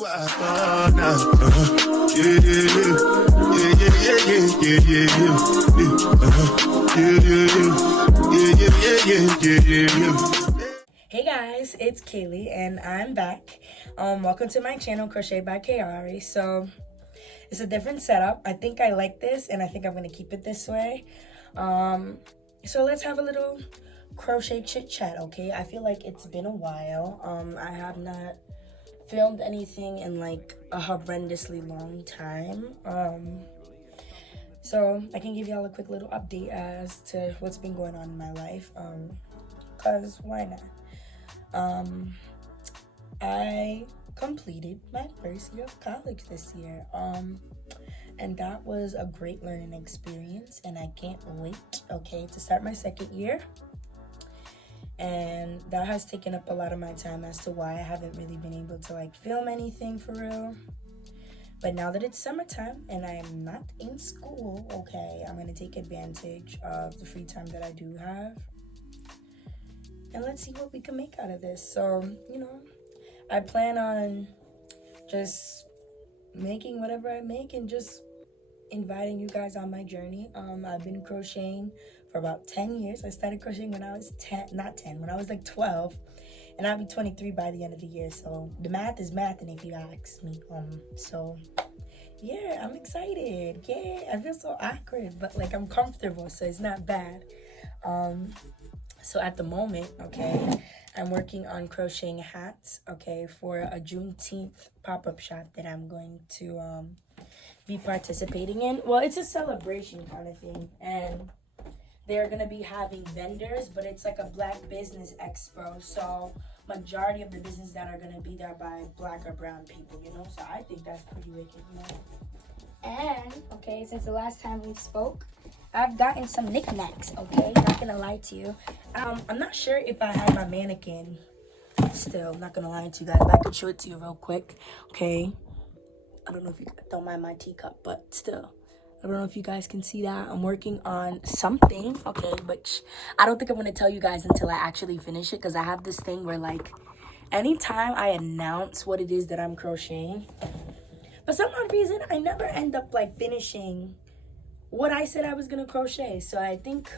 Hey guys, it's Kailee and I'm back. Welcome to my channel, Crochet by KaiAri. So it's a different setup. I think I like this and I think I'm gonna keep it this way. So let's have a little crochet chit chat, okay? I feel like it's been a while. I have not filmed anything in like a horrendously long time. So I can give y'all a quick little update as to what's been going on in my life. Cause why not? I completed my first year of college this year. And that was a great learning experience and I can't wait, okay, to start my second year. And that has taken up a lot of my time as to why I haven't really been able to like film anything for real. But now that it's summertime and I am not in school, okay, I'm gonna take advantage of the free time that I do have. And let's see what we can make out of this. So, you know, I plan on just making whatever I make and just inviting you guys on my journey. I've been crocheting for about 10 years. I started crocheting when I was when I was like 12. And I'll be 23 by the end of the year. So the math is math, and if you ask me. So yeah, I'm excited. Yeah, I feel so awkward, but like I'm comfortable, so it's not bad. So at the moment, okay, I'm working on crocheting hats, okay, for a Juneteenth pop-up shop that I'm going to be participating in. Well, it's a celebration kind of thing, and they're gonna be having vendors, but it's like a Black Business Expo. So majority of the businesses that are gonna be there by Black or brown people, you know. So I think that's pretty wicked, you know. And okay, since the last time we spoke, I've gotten some knickknacks. Okay, not gonna lie to you. I'm not sure if I have my mannequin still. Not gonna lie to you guys, but I could show it to you real quick. Okay, I don't know if you don't mind my teacup, but still. I don't know if you guys can see that. I'm working on something, okay, which I don't think I'm going to tell you guys until I actually finish it, because I have this thing where, like, anytime I announce what it is that I'm crocheting, for some odd reason, I never end up, like, finishing what I said I was going to crochet. So I think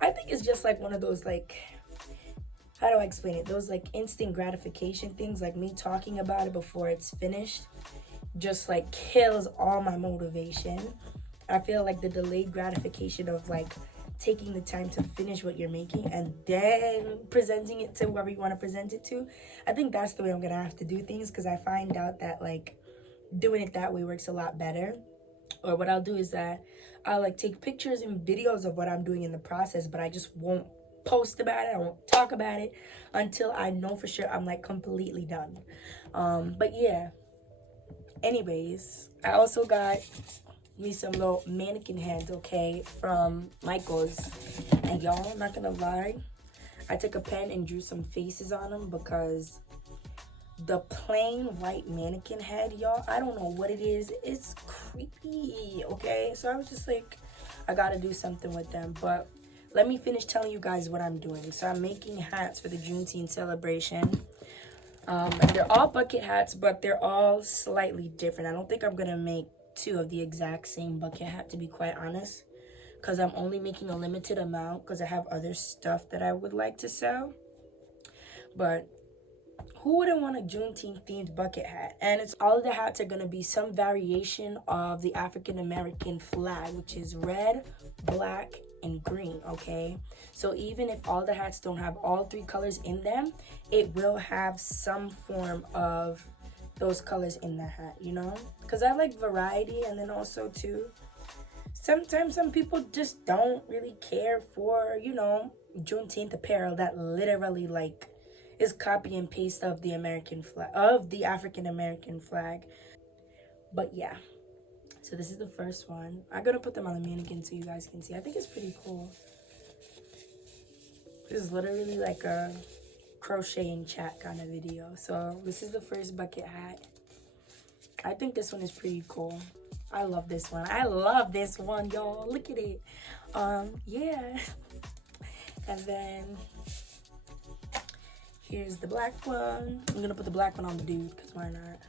it's just, like, one of those, like, how do I explain it? Those, like, instant gratification things, like me talking about it before it's finished, just like kills all my motivation. I feel like the delayed gratification of like taking the time to finish what you're making and then presenting it to whoever you want to present it to, I think that's the way I'm gonna have to do things, because I find out that like doing it that way works a lot better. Or what I'll do is that I'll like take pictures and videos of what I'm doing in the process, but I just won't post about it, I won't talk about it until I know for sure I'm like completely done. But yeah, anyways, I also got me some little mannequin hands, okay, from Michael's. And y'all, not gonna lie, I took a pen and drew some faces on them, because the plain white mannequin head, y'all, I don't know what it is. It's creepy, okay? So I was just like, I gotta do something with them. But let me finish telling you guys what I'm doing. So I'm making hats for the Juneteenth celebration. They're all bucket hats, but they're all slightly different. I don't think I'm gonna make two of the exact same bucket hat, to be quite honest, because I'm only making a limited amount because I have other stuff that I would like to sell. But who wouldn't want a Juneteenth themed bucket hat? And it's all of the hats are gonna be some variation of the African American flag, which is red, black, and green, okay? So even if all the hats don't have all three colors in them, it will have some form of those colors in the hat, you know? Because I like variety, and then also too, sometimes some people just don't really care for, you know, Juneteenth apparel that literally like is copy and paste of the American flag, of the African American flag. But yeah. So this is the first one. I'm gonna put them on the mannequin so you guys can see. I think it's pretty cool. This is literally like a crocheting chat kind of video. So this is the first bucket hat. I think this one is pretty cool. I love this one. I love this one, y'all. Look at it. Yeah. And then here's the black one. I'm gonna put the black one on the dude, because why not?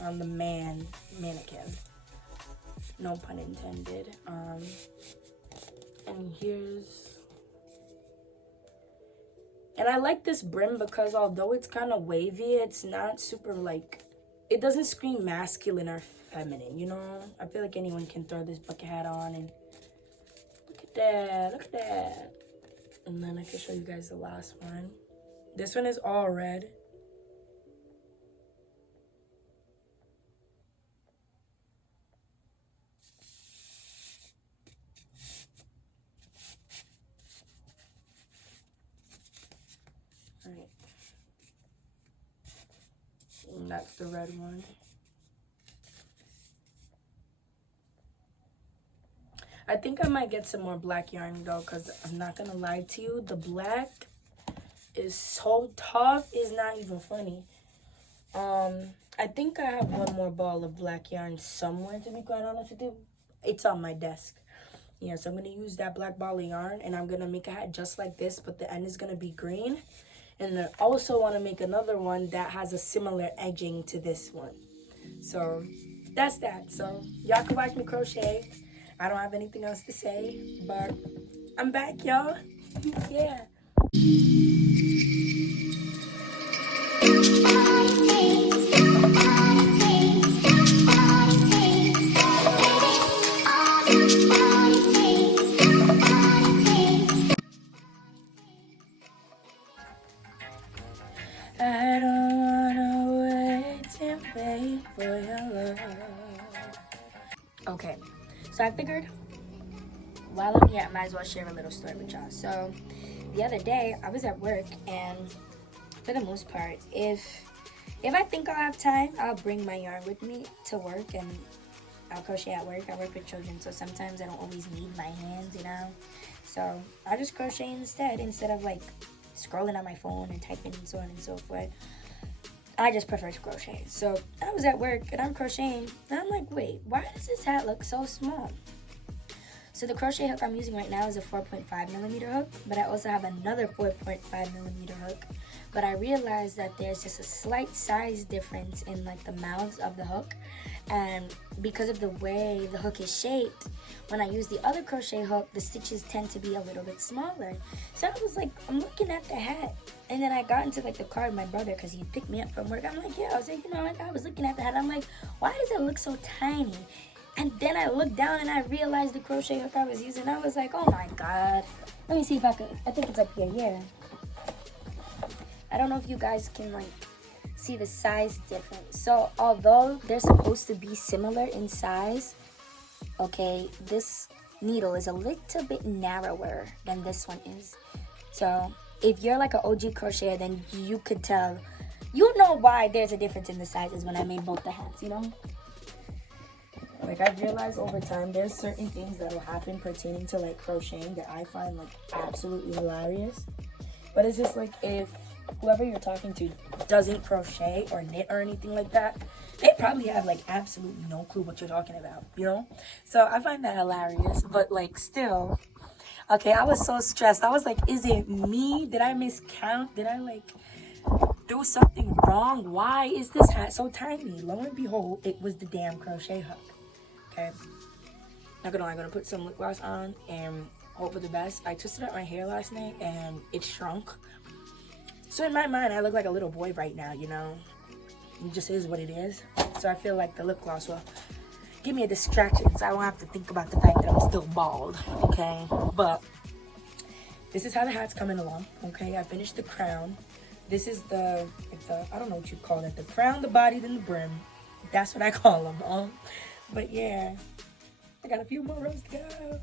on the mannequin. No pun intended. And here's... And I like this brim because although it's kind of wavy, it's not super like... It doesn't scream masculine or feminine, you know? I feel like anyone can throw this bucket hat on and... Look at that, look at that. And then I can show you guys the last one. This one is all red. Alright. And that's the red one. I think I might get some more black yarn though, because I'm not gonna lie to you, the black is so tough, it's not even funny. I think I have one more ball of black yarn somewhere, to be quite honest with you. It's on my desk. Yeah, so I'm gonna use that black ball of yarn and I'm gonna make a hat just like this, but the end is gonna be green. And I also want to make another one that has a similar edging to this one. So that's that. So y'all can watch me crochet. I don't have anything else to say, but I'm back, y'all. Yeah. I don't wanna wait and wait for your love. Okay, so I figured while I'm here, I might as well share a little story with y'all. So the other day, I was at work, and for the most part, if I think I'll have time, I'll bring my yarn with me to work, and I'll crochet at work. I work with children, so sometimes I don't always need my hands, you know. So I'll just crochet instead of like scrolling on my phone and typing and so on and so forth. I just prefer to crochet. So I was at work and I'm crocheting, and I'm like, wait, why does this hat look so small? So the crochet hook I'm using right now is a 4.5 millimeter hook, but I also have another 4.5 millimeter hook. But I realized that there's just a slight size difference in like the mouths of the hook, and because of the way the hook is shaped, when I use the other crochet hook, the stitches tend to be a little bit smaller. So I was like, I'm looking at the hat, and then I got into like the car with my brother because he picked me up from work. I'm like, yeah, I was like, you know, like I was looking at the hat. I'm like, why does it look so tiny? And then I looked down and I realized the crochet hook I was using. I was like, oh my god. Let me see if I could. I think it's up here. Yeah. I don't know if you guys can like see the size difference. So although they're supposed to be similar in size, okay, this needle is a little bit narrower than this one is. So if you're like an OG crocheter, then you could tell, you know why there's a difference in the sizes when I made both the hats, you know? Like, I've realized over time, there's certain things that will happen pertaining to, like, crocheting that I find, like, absolutely hilarious. But it's just, like, if whoever you're talking to doesn't crochet or knit or anything like that, they probably have, like, absolutely no clue what you're talking about, you know? So I find that hilarious, but, like, still, okay, I was so stressed. I was like, is it me? Did I miscount? Did I, like, do something wrong? Why is this hat so tiny? Lo and behold, it was the damn crochet hook. Okay, not gonna lie, I'm gonna put some lip gloss on and hope for the best. I twisted up my hair last night and it shrunk. So in my mind, I look like a little boy right now, you know? It just is what it is. So I feel like the lip gloss will give me a distraction so I won't have to think about the fact that I'm still bald, okay? But this is how the hat's coming along, okay? I finished the crown. This is the I don't know what you call it, the crown, the body, then the brim. That's what I call them, But yeah, I got a few more rows to go.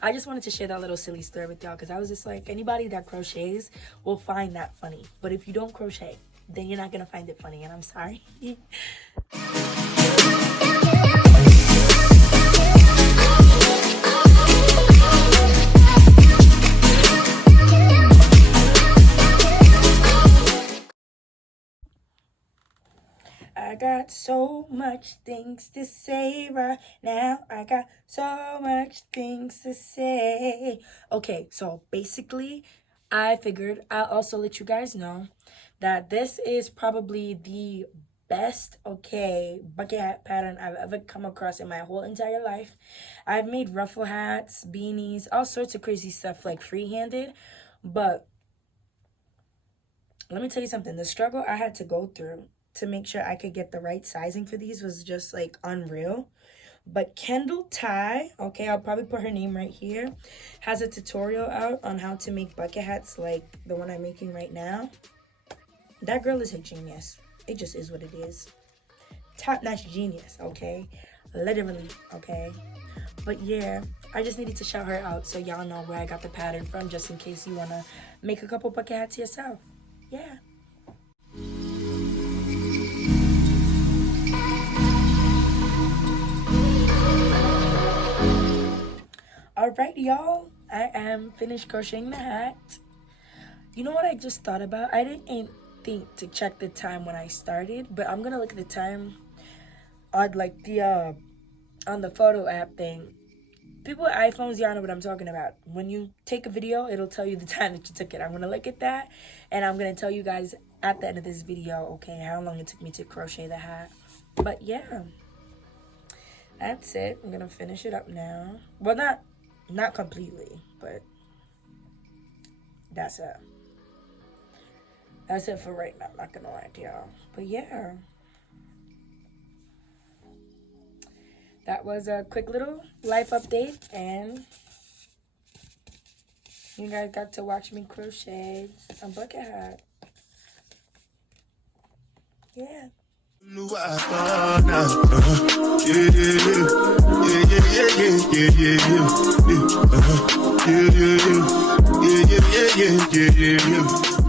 I just wanted to share that little silly story with y'all because I was just like, anybody that crochets will find that funny. But if you don't crochet, then you're not going to find it funny, and I'm sorry. I got so much things to say right now. I got so much things to say. Okay, so basically, I figured I'll also let you guys know that this is probably the best, okay, bucket hat pattern I've ever come across in my whole entire life. I've made ruffle hats, beanies, all sorts of crazy stuff like free-handed, but let me tell you something. The struggle I had to go through to make sure I could get the right sizing for these was just like unreal. But Kendall Tai, okay, I'll probably put her name right here, has a tutorial out on how to make bucket hats like the one I'm making right now. That girl is a genius. It just is what it is. Top-notch genius, okay? Literally, okay? But yeah, I just needed to shout her out so y'all know where I got the pattern from, just in case you want to make a couple bucket hats yourself. Yeah. Alright, y'all. I am finished crocheting the hat. You know what I just thought about? I didn't think to check the time when I started, but I'm gonna look at the time on like the on the photo app thing. People with iPhones, y'all know what I'm talking about. When you take a video, it'll tell you the time that you took it. I'm gonna look at that, and I'm gonna tell you guys at the end of this video, okay, how long it took me to crochet the hat. But yeah, that's it. I'm gonna finish it up now. Well, not completely, but that's it. That's it for right now. I'm not gonna lie to y'all. But yeah, that was a quick little life update, and you guys got to watch me crochet a bucket hat. Yeah. Yeah.